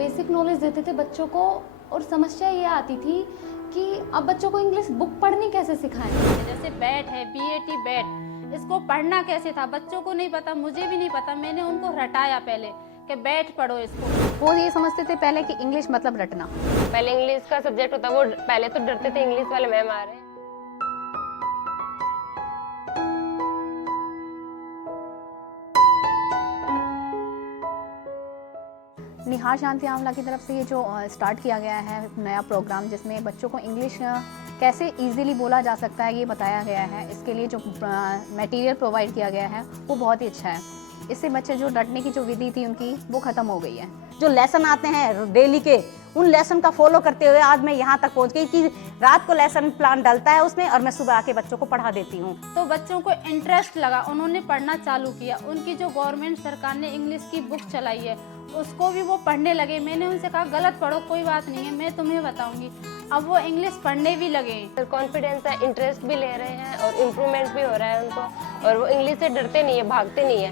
Basic knowledge देते थे बच्चों को, और समस्या ये आती थी कि अब बच्चों को इंग्लिश बुक पढ़नी कैसे सिखाएं। जैसे बैट है, BAT बैट, इसको पढ़ना कैसे था बच्चों को नहीं पता, मुझे भी नहीं पता। मैंने उनको रटाया पहले कि बैट पढ़ो इसको। वो ये समझते थे पहले कि इंग्लिश मतलब रटना। पहले इंग्लिश का सब्जेक्ट होता, वो पहले तो डरते थे इंग्लिश वाले मैम आ रहे हैं। निहार शांति आंवला की तरफ से ये जो स्टार्ट किया गया है नया प्रोग्राम, जिसमें बच्चों को इंग्लिश कैसे इजीली बोला जा सकता है ये बताया गया है। इसके लिए जो मटेरियल प्रोवाइड किया गया है वो बहुत ही अच्छा है। इससे बच्चे जो रटने की जो विधि थी उनकी वो ख़त्म हो गई है। जो लेसन आते हैं डेली के, उन लेसन का फॉलो करते हुए आज मैं यहाँ तक पहुँच गई कि रात को लेसन प्लान डलता है उसमें और मैं सुबह आके बच्चों को पढ़ा देती हूँ। तो बच्चों को इंटरेस्ट लगा, उन्होंने पढ़ना चालू किया। उनकी जो गवर्नमेंट सरकार ने इंग्लिश की बुक चलाई है उसको भी वो पढ़ने लगे। मैंने उनसे कहा गलत पढ़ो, कोई बात नहीं है, मैं तुम्हें बताऊंगी। अब वो इंग्लिश पढ़ने भी लगे। कॉन्फिडेंस है, इंटरेस्ट भी ले रहे हैं और इम्प्रूवमेंट भी हो रहा है उनको, और वो इंग्लिश से डरते नहीं है, भागते नहीं है।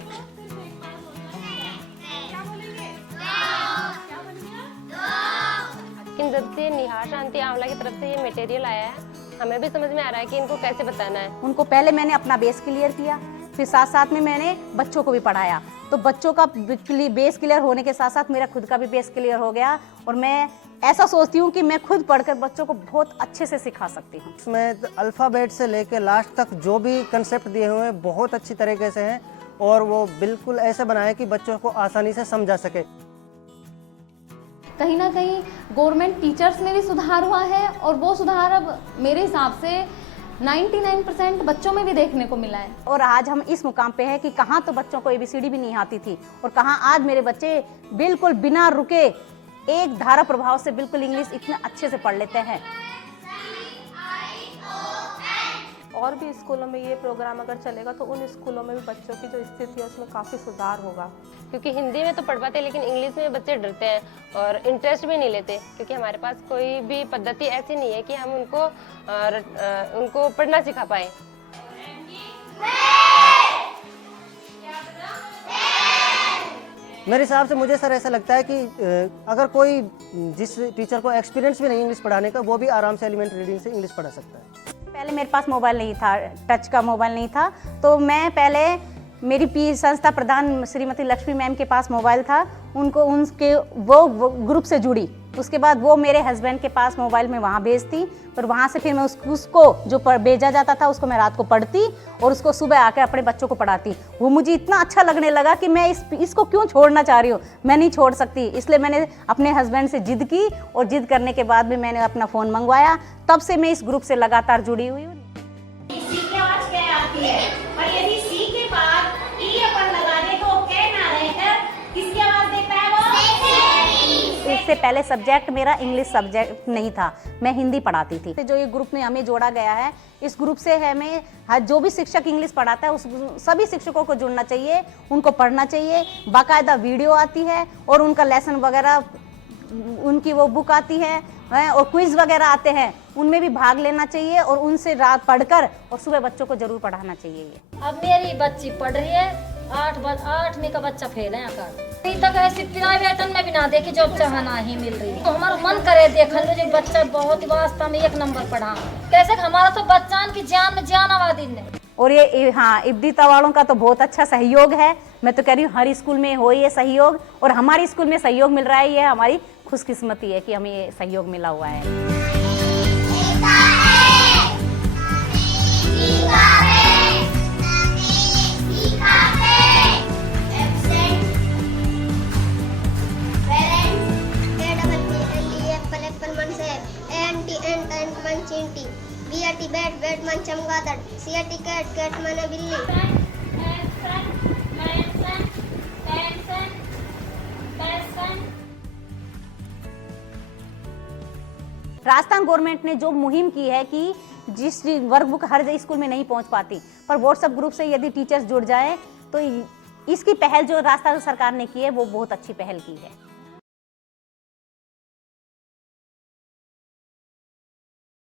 लेकिन जब से निहार शांति आंवला की तरफ से ये मटेरियल आया है, हमें भी समझ में आ रहा है कि इनको कैसे बताना है। उनको पहले मैंने अपना बेस क्लियर किया, फिर साथ साथ में मैंने बच्चों को भी पढ़ाया। तो बच्चों का बेस क्लियर होने के साथ साथ मेरा खुद का भी बेस क्लियर हो गया, और मैं ऐसा सोचती हूँ कि मैं खुद पढ़कर बच्चों को बहुत अच्छे से सिखा सकती हूँ। इसमें अल्फ़ाबेट से लेकर लास्ट तक जो भी कंसेप्ट दिए हुए हैं बहुत अच्छी तरीके से हैं, और वो बिल्कुल ऐसे बनाए कि बच्चों को आसानी से समझा सके। कहीं ना कहीं गवर्नमेंट टीचर्स में भी सुधार हुआ है, और वो सुधार अब मेरे हिसाब से 99% बच्चों में भी देखने को मिला है। और आज हम इस मुकाम पे हैं कि कहाँ तो बच्चों को ABCD भी नहीं आती थी, और कहाँ आज मेरे बच्चे बिल्कुल बिना रुके एक धारा प्रभाव से बिल्कुल इंग्लिश इतने अच्छे से पढ़ लेते हैं। और भी स्कूलों में ये प्रोग्राम अगर चलेगा तो उन स्कूलों में भी बच्चों की जो स्थिति है उसमें काफ़ी सुधार होगा। क्योंकि हिंदी में तो पढ़ पाते, लेकिन इंग्लिश में बच्चे डरते हैं और इंटरेस्ट भी नहीं लेते, क्योंकि हमारे पास कोई भी पद्धति ऐसी नहीं है कि हम उनको पढ़ना सिखा पाए। मेरे हिसाब से मुझे सर ऐसा लगता है कि अगर कोई जिस टीचर को एक्सपीरियंस भी नहीं इंग्लिश पढ़ाने का, वो भी आराम से एलिमेंट्री रीडिंग से इंग्लिश पढ़ा सकता है। पहले मेरे पास मोबाइल नहीं था, टच का मोबाइल नहीं था, तो मैं पहले मेरी संस्था प्रधान श्रीमती लक्ष्मी मैम के पास मोबाइल था, उनके वो ग्रुप से जुड़ी। उसके बाद वो मेरे हस्बैंड के पास मोबाइल में वहाँ भेजती, और वहाँ से फिर मैं उसको जो भेजा जाता था उसको मैं रात को पढ़ती और उसको सुबह आकर अपने बच्चों को पढ़ाती। वो मुझे इतना अच्छा लगने लगा कि मैं इसको क्यों छोड़ना चाह रही हूँ, मैं नहीं छोड़ सकती। इसलिए मैंने अपने हस्बैंड से जिद की, और जिद करने के बाद में मैंने अपना फ़ोन मंगवाया। तब से मैं इस ग्रुप से लगातार जुड़ी हुई हूँ। इससे पहले सब्जेक्ट मेरा इंग्लिश सब्जेक्ट नहीं था, मैं हिंदी पढ़ाती थी। जो ये ग्रुप में हमें जोड़ा गया है, इस ग्रुप से हमें जो भी शिक्षक इंग्लिश पढ़ाता है उस सभी शिक्षकों को जुड़ना चाहिए, उनको पढ़ना चाहिए। बाकायदा वीडियो आती है और उनका लेसन वगैरह, उनकी वो बुक आती है और क्विज वगैरह आते हैं, उनमें भी भाग लेना चाहिए और उनसे रात पढ़कर और सुबह बच्चों को जरूर पढ़ाना चाहिए। अब मेरी बच्ची पढ़ रही है, 8वीं का बच्चा फेल है यहाँ अभी तक ऐसी प्राइवेट में भी ना देखी जॉब चाहना ही मिल रही है। तो हमारा मन करे देखल जो बच्चा बहुत वास्तव में 1 नंबर पढ़ा, कैसे हमारा तो बच्चान की जान में जान आवा दिन ने। और ये हाँ, इब्दिता वालों का तो बहुत अच्छा सहयोग है। मैं तो कह रही हूँ हर स्कूल में हो ये सहयोग, और हमारे स्कूल में सहयोग मिल रहा है, ये हमारी खुशकिस्मती है कि हमें ये सहयोग मिला हुआ है। BAT बैट, बैट मन चमगादड़, CAT कैट, कैट मन बिल्ली। राजस्थान गवर्नमेंट ने जो मुहिम की है कि जिस वर्क बुक हर स्कूल में नहीं पहुंच पाती, पर व्हाट्सएप ग्रुप से यदि टीचर्स जुड़ जाएं तो इसकी पहल जो राजस्थान सरकार ने की है वो बहुत अच्छी पहल की है।